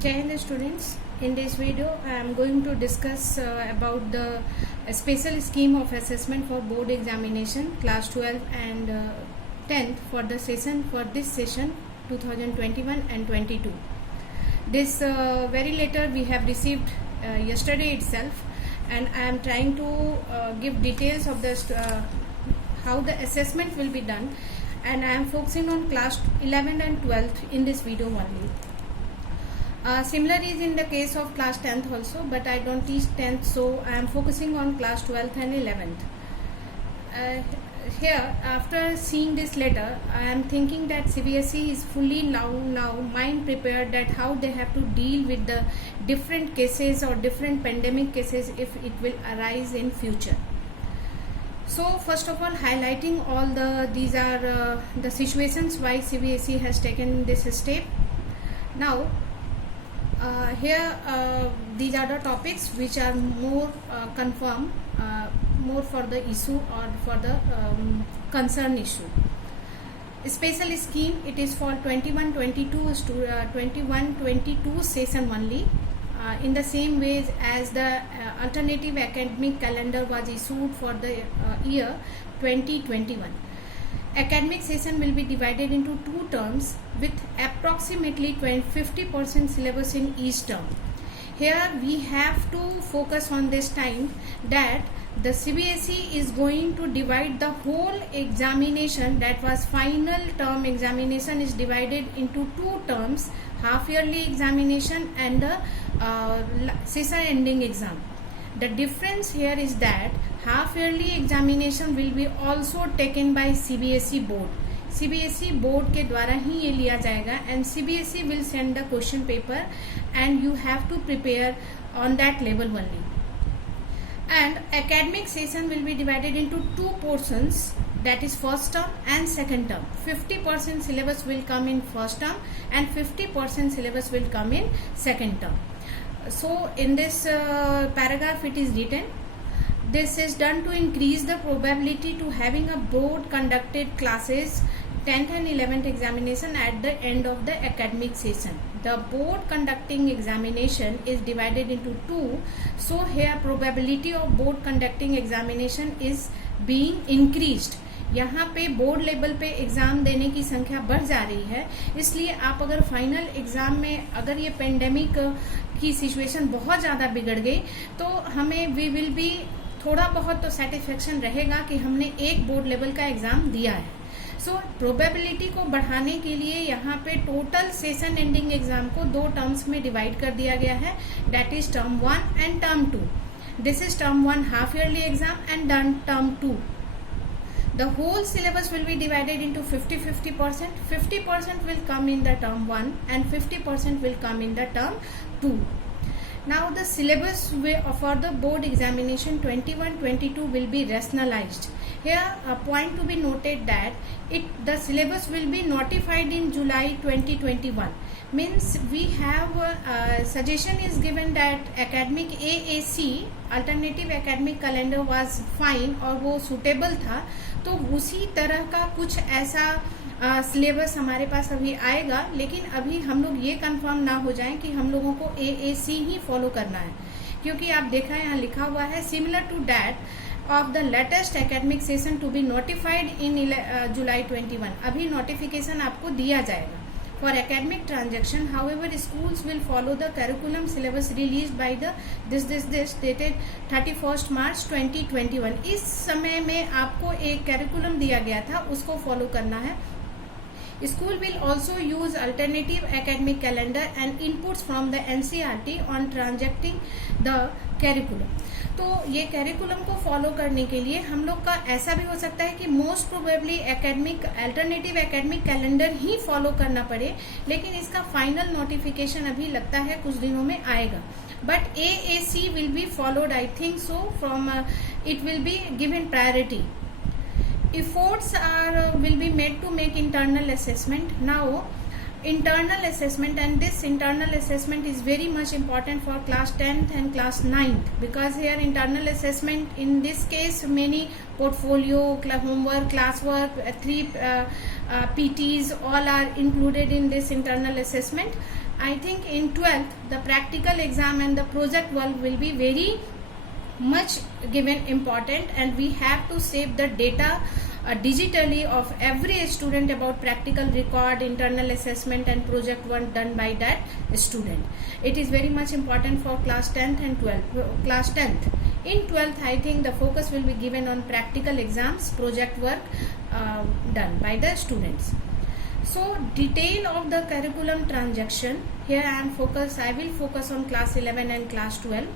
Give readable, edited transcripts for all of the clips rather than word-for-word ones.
Jai Hind students. In this video, I am going to discuss about the special scheme of assessment for board examination class 12 and 10th for the session for this session 2021 and 22. This very letter we have received yesterday itself, and I am trying to give details of the how the assessment will be done, and I am focusing on class 11 and 12th in this video only. Similar is in the case of class 10th also, but I don't teach 10th, so I am focusing on class 12th and 11th. Here, after seeing this letter, I am thinking that CBSE is fully now mind prepared that how they have to deal with the different cases or different pandemic cases if it will arise in future. So first of all, highlighting all these are the situations why CBSE has taken this step. Now here these are the topics which are more confirmed, more for the issue or for the concern issue. Special scheme, it is for 21-22 session only, in the same way as the alternative academic calendar was issued for the year 2021. Academic session will be divided into two terms with approximately 50% syllabus in each term. Here we have to focus on this time that the CBSE is going to divide the whole examination, that was final term examination, is divided into two terms, half yearly examination and the session ending exam. The difference here is that half yearly examination will be also taken by CBSE board. CBSE board के द्वारा ही ये लिया जाएगा, and CBSE will send the question paper and you have to prepare on that level only. And academic session will be divided into two portions, that is first term and second term. 50% syllabus will come in first term and 50% syllabus will come in second term. So in this paragraph it is written, this is done to increase the probability to having a board conducted classes 10th and 11th examination at the end of the academic session. The board conducting examination is divided into two, so here probability of board conducting examination is being increased. यहाँ पे board level पे exam देने की संख्या बढ़ जा रही है, इसलिए आप अगर फाइनल एग्ज़ाम में अगर ये पेंडेमिक की सिचुएशन बहुत ज़्यादा बिगड़ गई तो हमें वी विल बी थोड़ा बहुत तो सेटिस्फेक्शन रहेगा कि हमने एक बोर्ड लेवल का एग्ज़ाम दिया है. सो प्रोबेबिलिटी को बढ़ाने के लिए यहाँ पे टोटल सेशन एंडिंग एग्ज़ाम को दो टर्म्स में डिवाइड कर दिया गया है, that is term 1 and term 2. This is term 1 half yearly exam and term 2. The whole syllabus will be divided into 50%. 50% will come in the term 1 and 50% will come in the term 2. Now the syllabus for the board examination 21-22 will be rationalized. Here a point to be noted that the syllabus will be notified in July 2021. Means we have suggestion is given that academic AAC alternative academic calendar was fine और वो suitable था, तो उसी तरह का कुछ ऐसा syllabus हमारे पास अभी आएगा, लेकिन अभी हम लोग ये कंफर्म ना हो जाएं कि हम लोगों को AAC ही फॉलो करना है, क्योंकि आप देखा यहाँ लिखा हुआ है similar to that of the latest academic session to be notified in July 21. अभी नोटिफिकेशन आपको दिया जाएगा for academic transaction. However, schools will follow the curriculum syllabus released by the this dated 31st March 2021. इस समय में आपको एक curriculum दिया गया था, उसको follow करना है. School will also use alternative academic calendar and inputs from the NCERT on transacting the curriculum. तो ये कैरिकुलम को फॉलो करने के लिए हम लोग का ऐसा भी हो सकता है कि most probably alternative academic calendar ही फॉलो करना पड़े, लेकिन इसका फाइनल नोटिफिकेशन अभी लगता है कुछ दिनों में आएगा. But AAC will be followed, I think so, from it will be given priority. Efforts will be made to make internal assessment. Now internal assessment, and this internal assessment is very much important for class 10th and class 9th, because here internal assessment, in this case many portfolio, homework, classwork, 3 PTs all are included in this internal assessment. I think in 12th the practical exam and the project work will be very much given important, and we have to save the data digitally of every student about practical record, internal assessment and project work done by that student. It is very much important for class 10th and 12th. Class 10th. In 12th, I think the focus will be given on practical exams, project work done by the students. So detail of the curriculum transaction, here I will focus on class 11 and class 12.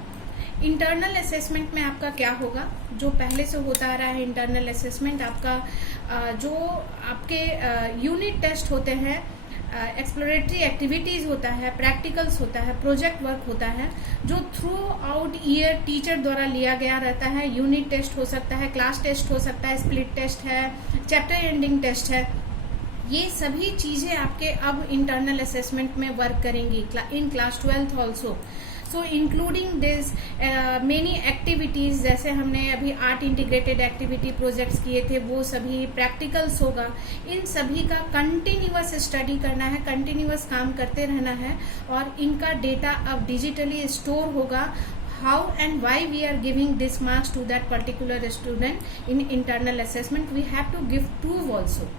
Internal assessment में आपका क्या होगा, जो पहले से होता आ रहा है इंटरनल असेसमेंट आपका, जो आपके यूनिट टेस्ट होते हैं, एक्सप्लोरेटरी एक्टिविटीज़ होता है, प्रैक्टिकल्स होता है, प्रोजेक्ट वर्क होता है, जो थ्रू आउट ईयर टीचर द्वारा लिया गया रहता है. यूनिट टेस्ट हो सकता है, क्लास टेस्ट हो सकता है, स्प्लिट टेस्ट है, चैप्टर एंडिंग टेस्ट है. ये सभी चीज़ें आपके अब इंटरनल असेसमेंट में वर्क करेंगी in class 12th also. So including this many activities, जैसे हमने अभी 8 इंटीग्रेटेड एक्टिविटी प्रोजेक्ट्स किए थे, वो सभी प्रैक्टिकल्स होगा. इन सभी का कंटिन्यूअस स्टडी करना है, कंटिन्यूअस काम करते रहना है, और इनका डेटा अब डिजिटली स्टोर होगा. How and why we are giving this marks to that particular student in internal assessment, we have to give proof also.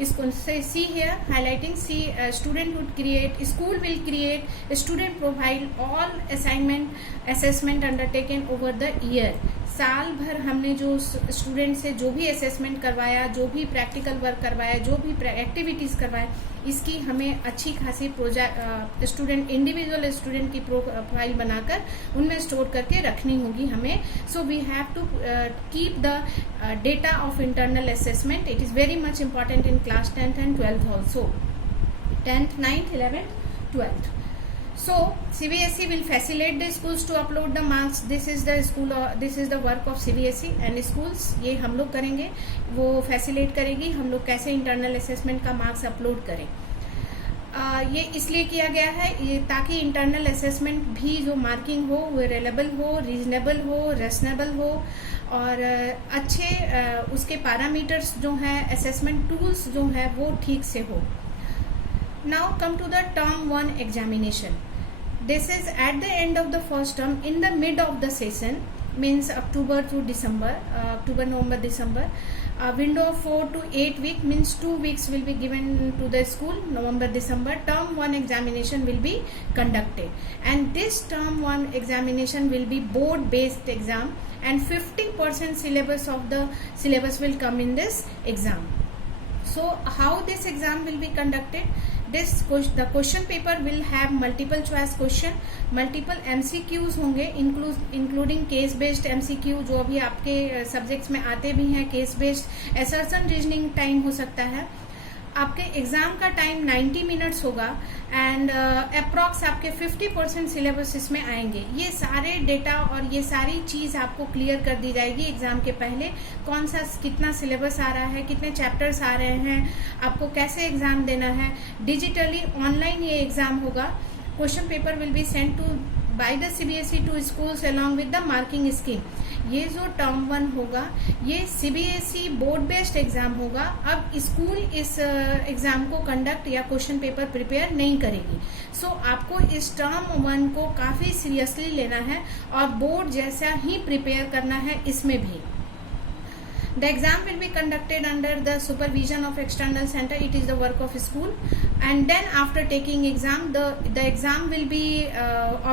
इसको see here highlighting, see student would create, school will create, student provide all assessment undertaken over the year. साल भर हमने जो student से जो भी assessment करवाया, जो भी प्रैक्टिकल वर्क करवाया, जो भी एक्टिविटीज़ करवाए, इसकी हमें अच्छी खासी प्रोजेक्ट स्टूडेंट इंडिविजुअल स्टूडेंट की प्रोफाइल बनाकर उनमें स्टोर करके रखनी होगी हमें. So we have to keep the data of internal assessment. It is very much important in class 10th and 12th also. 10th, 9th, 11th, 12th. So CBSE will facilitate the schools to upload the marks. This is the work of CBSE and schools. ये हम लोग करेंगे, वो facilitate करेगी हम लोग कैसे internal assessment का मार्क्स अपलोड करें. ये इसलिए किया गया है ये ताकि इंटरनल असेसमेंट भी जो मार्किंग हो वो रिलेबल हो, रीजनेबल हो, रेसनेबल हो, और अच्छे उसके पैरामीटर्स जो हैं, असेसमेंट टूल्स जो हैं वो ठीक से हो. Now come to the term 1 examination. This is at the end of the first term, in the mid of the session, means October to December, October, November, December. A window of 4 to 8 weeks, means 2 weeks will be given to the school, November, December. Term 1 examination will be conducted, and this term 1 examination will be board based exam, and 50% syllabus of the syllabus will come in this exam. So how this exam will be conducted? The question paper will have multiple choice question, multiple MCQs होंगे, including case based MCQ जो अभी आपके subjects में आते भी हैं. Case based assertion reasoning time हो सकता है. आपके एग्जाम का टाइम 90 मिनट्स होगा, एंड अप्रॉक्स आपके 50% सिलेबस इसमें आएंगे. ये सारे डेटा और ये सारी चीज़ आपको क्लियर कर दी जाएगी एग्जाम के पहले. कौन सा कितना सिलेबस आ रहा है, कितने चैप्टर्स आ रहे हैं, आपको कैसे एग्जाम देना है. डिजिटली ऑनलाइन ये एग्जाम होगा. Question paper will be send to by the CBSE to schools along with the marking scheme. ये जो टर्म 1 होगा ये CBSE बोर्ड बेस्ड एग्जाम होगा. अब स्कूल इस एग्जाम को कंडक्ट या क्वेश्चन पेपर प्रिपेयर नहीं करेगी. सो आपको इस टर्म 1 को काफ़ी सीरियसली लेना है और बोर्ड जैसा ही प्रिपेयर करना है इसमें भी. The exam will be conducted under the supervision of external center. It is the work of school, and then after taking exam, the exam will be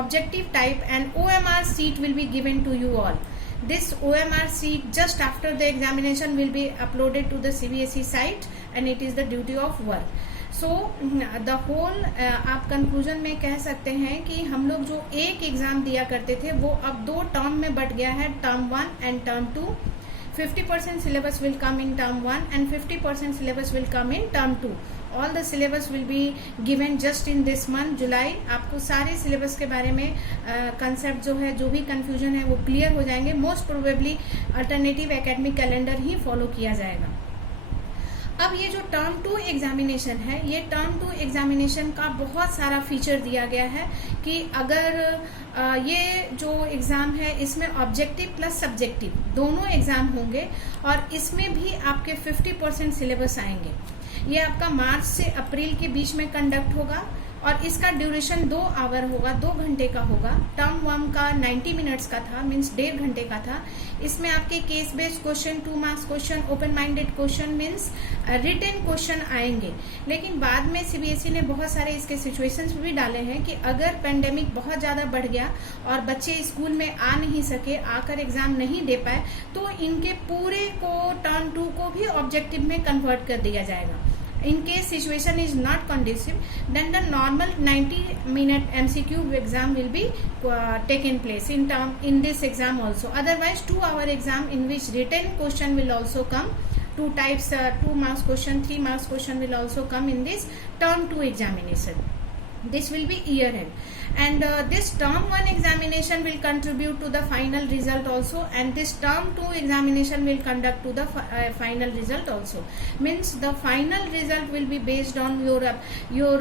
objective type, and OMR sheet will be given to you all. This OMR sheet just after the examination will be uploaded to the CBSE site, and it is the duty of work. So the whole आप conclusion में कह सकते हैं कि हम लोग जो एक एग्जाम दिया करते थे वो अब 2 टर्म में बट गया है, term 1 and term 2. 50% syllabus will come in term 1 and 50% syllabus will come in term 2. All the syllabus will be given just in this month, July. आपको सारे syllabus के बारे में concept जो है, जो भी confusion है वो clear हो जाएंगे. Most probably alternative academic calendar ही follow किया जाएगा. अब ये जो टर्म 2 एग्जामिनेशन है, ये टर्म 2 एग्जामिनेशन का बहुत सारा फीचर दिया गया है कि अगर ये जो एग्ज़ाम है इसमें ऑब्जेक्टिव प्लस सब्जेक्टिव दोनों एग्ज़ाम होंगे और इसमें भी आपके 50% सिलेबस आएंगे। ये आपका मार्च से अप्रैल के बीच में कंडक्ट होगा और इसका ड्यूरेशन 2 आवर होगा, 2 घंटे का होगा। टर्म 1 का 90 मिनट्स का था, मीन्स 1.5 घंटे का था। इसमें आपके case based question, 2 marks question, open minded question means written question आएंगे। लेकिन बाद में सीबीएसई ने बहुत सारे इसके सिचुएशंस भी डाले हैं कि अगर पेंडेमिक बहुत ज़्यादा बढ़ गया और बच्चे स्कूल में आ नहीं सके, आकर एग्जाम नहीं दे पाए, तो इनके पूरे को टर्म 2 को भी ऑब्जेक्टिव में कन्वर्ट कर दिया जाएगा। In case situation is not conducive, then the normal 90-minute MCQ exam will be taken place in this exam also. Otherwise, 2-hour exam in which written question will also come. 2 types, 2 marks question, 3 marks question will also come in this term 2 examination. This will be year end, and this term 1 examination will contribute to the final result also, and this term 2 examination will conduct to the final result also. Means the final result will be based on your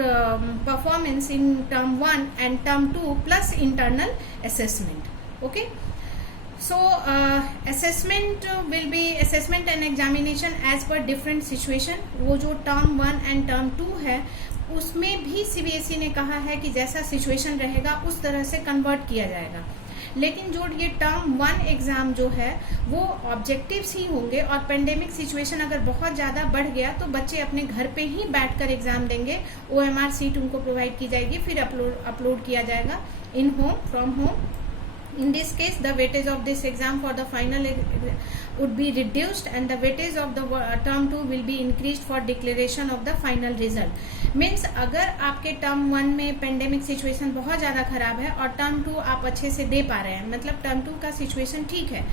performance in term 1 and term 2 plus internal assessment. Okay. So assessment will be assessment and examination as per different situation. वो जो term 1 and term 2 है उसमें भी CBSE ने कहा है कि जैसा सिचुएशन रहेगा उस तरह से कन्वर्ट किया जाएगा। लेकिन जो ये टर्म 1 एग्जाम जो है वो ऑब्जेक्टिव्स ही होंगे और पेंडेमिक सिचुएशन अगर बहुत ज़्यादा बढ़ गया तो बच्चे अपने घर पे ही बैठकर एग्जाम देंगे। OMR सीट उनको प्रोवाइड की जाएगी, फिर अपलोड किया जाएगा in home, from home. In this case, the weightage of this exam for the final would be reduced and the weightage of the term 2 will be increased for declaration of the final result. Means अगर आपके term 1 में pandemic situation बहुत ज़्यादा खराब है और term 2 आप अच्छे से दे पा रहे हैं, मतलब term 2 का सिचुएशन ठीक है,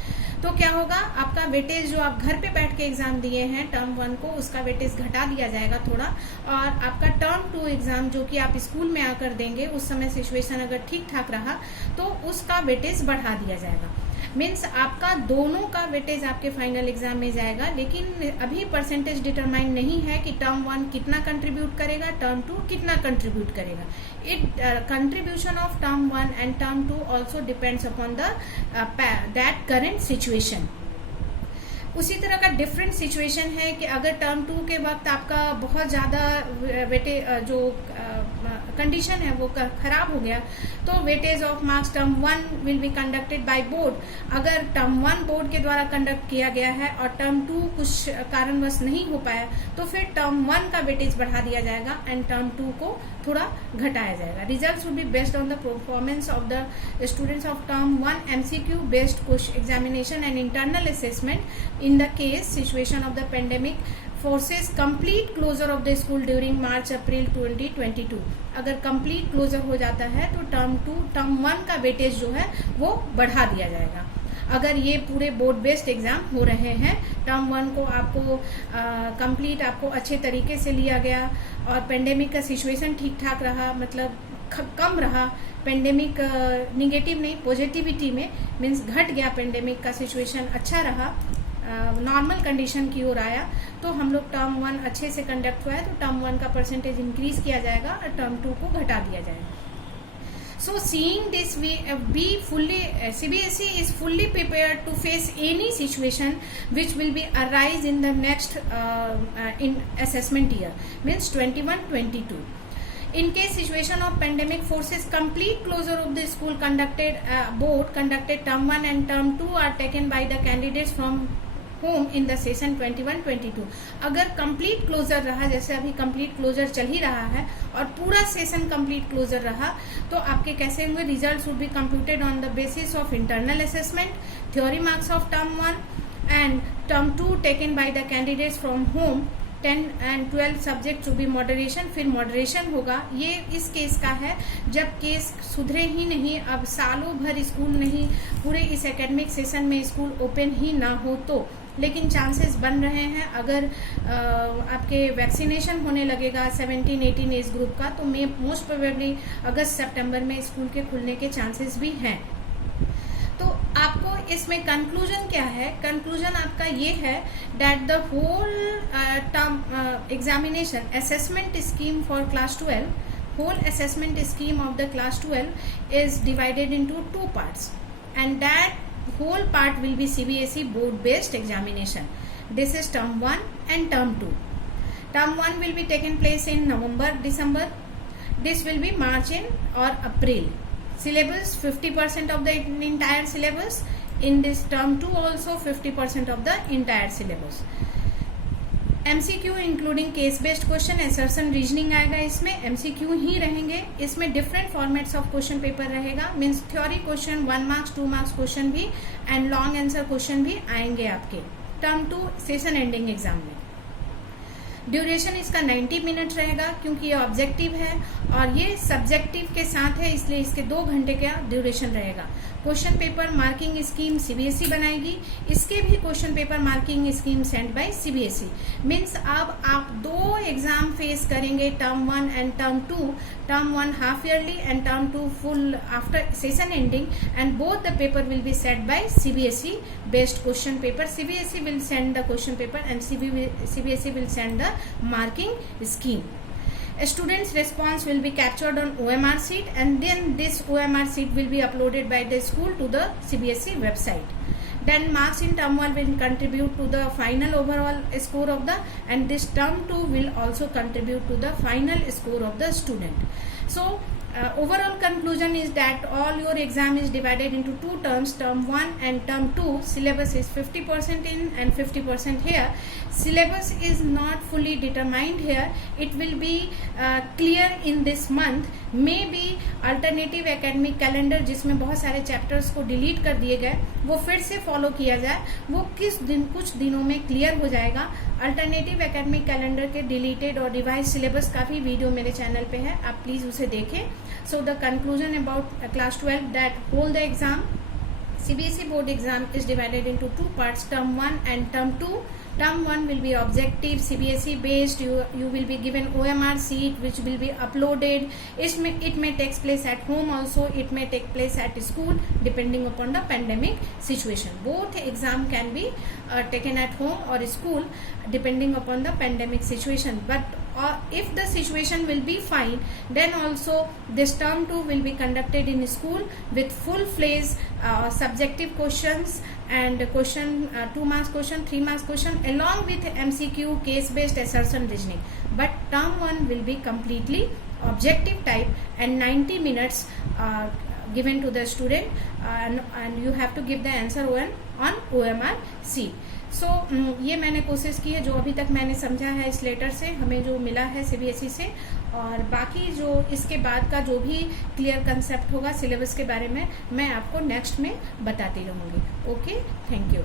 तो क्या होगा, आपका वेटेज जो आप घर पे बैठ के एग्जाम दिए हैं टर्म 1 को, उसका वेटेज घटा दिया जाएगा थोड़ा, और आपका टर्म 2 एग्जाम जो कि आप स्कूल में आकर देंगे उस समय सिचुएशन अगर ठीक ठाक रहा तो उसका वेटेज बढ़ा दिया जाएगा। मीन्स आपका दोनों का वेटेज आपके फाइनल एग्जाम में जाएगा। लेकिन अभी परसेंटेज डिटरमाइन नहीं है कि टर्म 1 कितना कंट्रीब्यूट करेगा, टर्म 2 कितना कंट्रीब्यूट करेगा। Contribution of term 1 and term 2 also depends upon that current situation. उसी तरह का डिफरेंट सिचुएशन है कि अगर टर्म 2 के वक्त आपका बहुत ज़्यादा जो कंडीशन है वो खराब हो गया तो weightage of marks term 1 will be conducted by board. अगर टर्म 1 बोर्ड के द्वारा कंडक्ट किया गया है और टर्म 2 कुछ कारणवश नहीं हो पाया तो फिर टर्म 1 का वेटेज बढ़ा दिया जाएगा एंड टर्म 2 को थोड़ा घटाया जाएगा। Results will be based on the performance of the students of term 1 MCQ based question examination and internal assessment in the case situation of the pandemic forces complete closure of the school during March April 2022। अगर complete closure हो जाता है तो term 1 का weightage जो है वो बढ़ा दिया जाएगा। अगर ये पूरे बोर्ड बेस्ड एग्जाम हो रहे हैं, टर्म 1 को आपको कंप्लीट आपको अच्छे तरीके से लिया गया और पेंडेमिक का सिचुएशन ठीक ठाक रहा, मतलब कम रहा, पेंडेमिक निगेटिव नहीं पॉजिटिविटी में मीन्स घट गया, पेंडेमिक का सिचुएशन अच्छा रहा, नॉर्मल कंडीशन की ओर आया, तो हम लोग टर्म 1 अच्छे से कंडक्ट हुआ है तो टर्म 1 का परसेंटेज इंक्रीज किया जाएगा और टर्म 2 को घटा दिया जाएगा। So seeing this, CBSE is fully prepared to face any situation which will be arise in the next in assessment year, means 21-22. In case situation of pandemic forces complete closure of the school board conducted term 1 and term 2 are taken by the candidates from home in the session 21-22। अगर complete closure रहा, जैसे अभी complete closure चल ही रहा है और पूरा session complete closure रहा, तो आपके कैसे होंगे, results would be computed on the basis of internal assessment, theory marks of term 1 and term 2 taken by the candidates from home. 10 and 12 subject to be moderation, फिर मॉडरेशन होगा। ये इस case का है जब केस सुधरे ही नहीं, अब सालों भर स्कूल नहीं, पूरे इस एकेडमिक सेशन में स्कूल ओपन ही ना हो तो, लेकिन चांसेस बन रहे हैं अगर आपके वैक्सीनेशन होने लगेगा 17-18 एज ग्रुप का तो मोस्ट प्रोबेबली अगस्त सितंबर में स्कूल के खुलने के चांसेस भी हैं। तो आपको इसमें कंक्लूजन क्या है? कंक्लूजन आपका ये है that the whole term examination assessment scheme for class 12, whole assessment scheme of the class 12 is divided into two parts, and that whole part will be CBSE board based examination. This is term 1 and term 2. Term 1 will be taken place in November, December. This will be March or April. Syllabus 50% of the entire syllabus. In this term 2 also 50% of the entire syllabus. MCQ including case based question, assertion reasoning आएगा, इसमें MCQ ही रहेंगे. इसमें different formats of question paper रहेगा. Means theory question 1 marks 2 marks question भी and long answer question भी आएंगे आपके टर्म 2 सेशन एंडिंग एग्जाम में. ड्यूरेशन इसका 90 मिनट रहेगा क्योंकि ये ऑब्जेक्टिव है और ये सब्जेक्टिव के साथ है, इसलिए इसके 2 घंटे का ड्यूरेशन रहेगा. Question paper marking scheme CBSE बनाएगी. इसके भी question paper marking scheme send by CBSE. Means अब आप 2 एग्जाम फेस करेंगे, term 1 and term 2. Term 1 half yearly and term 2 full after session ending, and both the paper will be set by CBSE based question paper. CBSE will send the question paper and CBSE will send the marking scheme. A student's response will be captured on OMR sheet, and then this OMR sheet will be uploaded by the school to the CBSE website. Then marks in term 1 will contribute to the final overall score of the, and this term 2 will also contribute to the final score of the student. So overall conclusion is that all your exam is divided into 2 terms, term 1 and term 2. Syllabus is 50% in and 50% here. Syllabus is not fully determined here. It will be clear in this month. Maybe alternative academic calendar जिसमें बहुत सारे chapters को delete कर दिए गए, वो फिर से फॉलो किया जाए. वो कुछ दिनों में क्लियर हो जाएगा. अल्टरनेटिव एकेडमिक कैलेंडर के डिलीटेड और रिवाइज सिलेबस का भी वीडियो मेरे चैनल पे है, आप प्लीज उसे देखें. So the conclusion about class 12 that whole the exam CBSE board exam is divided into 2 parts, term 1 and term 2. Term 1 will be objective CBSE based. You will be given OMR sheet which will be uploaded. It may take place at home also, it may take place at school depending upon the pandemic situation. Both exam can be taken at home or school depending upon the pandemic situation. But if the situation will be fine, then also this term 2 will be conducted in school with full-fledged subjective questions and question 2 marks question, 3 marks question, along with MCQ, case-based assertion reasoning. But term 1 will be completely objective type and 90 minutes given to the student, and you have to give the answer on OMR sheet. सो ये मैंने कोशिश की है जो अभी तक मैंने समझा है इस लेटर से, हमें जो मिला है CBSE से, और बाकी जो इसके बाद का जो भी क्लियर कंसेप्ट होगा सिलेबस के बारे में मैं आपको नेक्स्ट में बताती रहूँगी. Okay, thank you.